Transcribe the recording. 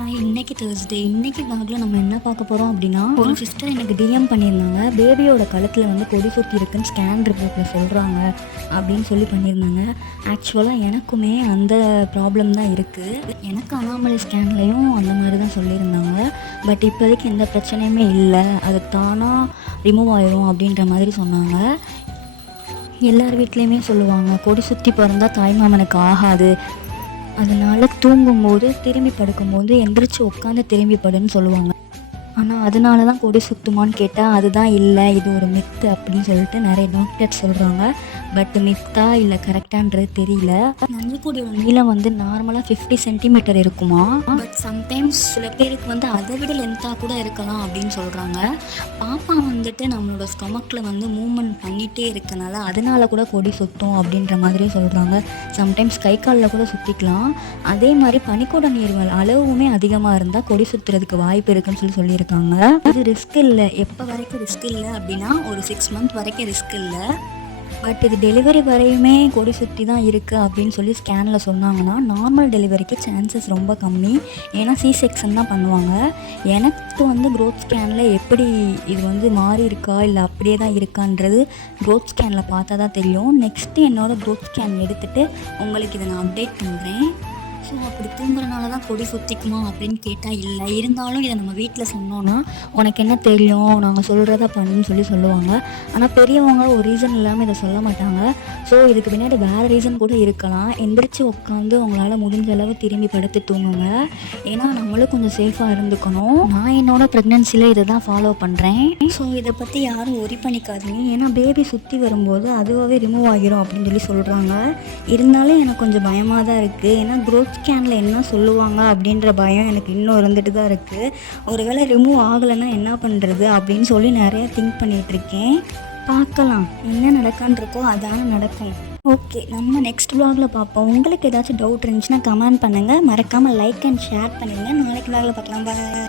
இன்னைக்கு தேர்ஸ்டே. இன்னைக்கு vlogல நம்ம என்ன பார்க்க போகிறோம் அப்படின்னா, ஒரு சிஸ்டர் எனக்கு டிஎம் பண்ணியிருந்தாங்க. பேபியோட கழுத்தில் வந்து கொடி சுற்றி இருக்குன்னு ஸ்கேன் ரிப்போர்ட்டில் சொல்கிறாங்க அப்படின்னு சொல்லி பண்ணியிருந்தாங்க. ஆக்சுவலாக எனக்குமே அந்த ப்ராப்ளம் தான் இருக்குது. எனக்கு அனாமலி ஸ்கேன்லேயும் அந்த மாதிரி தான் சொல்லியிருந்தாங்க. பட் இப்போதைக்கு எந்த பிரச்சனையுமே இல்லை, அது தானாக ரிமூவ் ஆயிரும் அப்படின்ற மாதிரி சொன்னாங்க. எல்லார் வீட்லேயுமே சொல்லுவாங்க, கொடி சுற்றி பிறந்தா தாய்மாமனுக்கு ஆகாது, அதனால் தூங்கும்போது திரும்பி படுக்கும்போது எந்திரிச்சு உட்காந்து திரும்பி படுன்னு சொல்லுவாங்க. ஆனால் அதனால தான் கொடி சுத்துமான்னு கேட்டால் அதுதான் இல்லை, இது ஒரு மித்து அப்படின்னு சொல்லிட்டு நிறைய டாக்டர்ஸ் சொல்கிறாங்க. பட் மித்தா இல்லை கரெக்டான்றது தெரியல. நஞ்சுக்கொடியோட நீளம் வந்து நார்மலாக 50 சென்டிமீட்டர் இருக்குமா. பட் சம்டைம்ஸ் சில பேருக்கு வந்து அதை விட லென்த்தாக கூட இருக்கலாம் அப்படின்னு சொல்கிறாங்க. பாப்பா வந்துட்டு நம்மளோட ஸ்டொமக்கில் வந்து மூவ்மெண்ட் பண்ணிகிட்டே இருக்கனால அதனால கூட கொடி சுற்றும் அப்படின்ற மாதிரி சொல்கிறாங்க. சம்டைம்ஸ் கை காலில் கூட சுற்றிக்கலாம். அதே மாதிரி பனிக்கூட நீர்கள் அளவுமே அதிகமாக இருந்தால் கொடி சுற்றுறதுக்கு வாய்ப்பு இருக்குன்னு சொல்லியிருக்காங்க. இது ரிஸ்க் இல்லை. எப்போ வரைக்கும் ரிஸ்க் இல்லை அப்படின்னா ஒரு 6 மந்த் வரைக்கும் ரிஸ்க் இல்லை. பட் இது டெலிவரி வரையுமே கொடி சுற்றி தான் இருக்குது அப்படின்னு சொல்லி ஸ்கேனில் சொன்னாங்கன்னா நார்மல் டெலிவரிக்கு சான்சஸ் ரொம்ப கம்மி. ஏன்னா C-செக்ஷன் தான் பண்ணுவாங்க. எனக்கு வந்து க்ரோத் ஸ்கேனில் எப்படி இது வந்து மாறி இருக்கா இல்லை அப்படியே தான் இருக்கான்றது க்ரோத் ஸ்கேனில் பார்த்தா தான் தெரியும். நெக்ஸ்ட்டு என்னோடய க்ரோத் ஸ்கேன் எடுத்துகிட்டு உங்களுக்கு இதை நான் அப்டேட் பண்ணுறேன். ஸோ அப்படி தூங்குறனால தான் கொடி சுற்றிக்குமா அப்படின்னு கேட்டால் இல்லை. இருந்தாலும் இதை நம்ம வீட்டில் சொன்னோன்னா உனக்கு என்ன தெரியும், நாங்கள் சொல்கிறதா பண்ணுன்னு சொல்லுவாங்க. ஆனால் பெரியவங்க ஒரு ரீசன் இல்லாமல் இதை சொல்ல மாட்டாங்க. ஸோ இதுக்கு பின்னாடி வேறு ரீசன் கூட இருக்கலாம். எந்திரிச்சு உட்காந்து உங்களால் முடிஞ்ச அளவு திரும்பி படுத்து தூங்குங்க. ஏன்னா நம்மளும் கொஞ்சம் சேஃபாக இருந்துக்கணும். நான் என்னோட ப்ரெக்னென்சியில் இதை தான் ஃபாலோ பண்ணுறேன். ஸோ இதை பற்றி யாரும் ஒரி பண்ணிக்காதீங்க. ஏன்னா பேபி சுற்றி வரும்போது அதுவாகவே ரிமூவ் ஆகிரும் அப்படின்னு சொல்கிறாங்க. இருந்தாலும் எனக்கு கொஞ்சம் பயமாக தான் இருக்குது. ஏன்னா க்ரோத் ஸ்கேனில் என்ன சொல்லுவாங்க அப்படின்ற பயம் எனக்கு இன்னும் இருந்துட்டு தான் இருக்குது. ஒருவேளை ரிமூவ் ஆகலைன்னா என்ன பண்ணுறது அப்படின்னு சொல்லி நிறையா திங்க் பண்ணிகிட்ருக்கேன். பார்க்கலாம் என்ன நடக்கான்ருக்கோ அதான நடக்கும். ஓகே, நம்ம நெக்ஸ்ட் vlogல பார்ப்போம். உங்களுக்கு ஏதாச்சும் டவுட் இருந்துச்சுன்னா கமெண்ட் பண்ணுங்கள். மறக்காமல் லைக் அண்ட் ஷேர் பண்ணுங்கள். நாளைக்கு vlogல பார்க்கலாம். பாய்.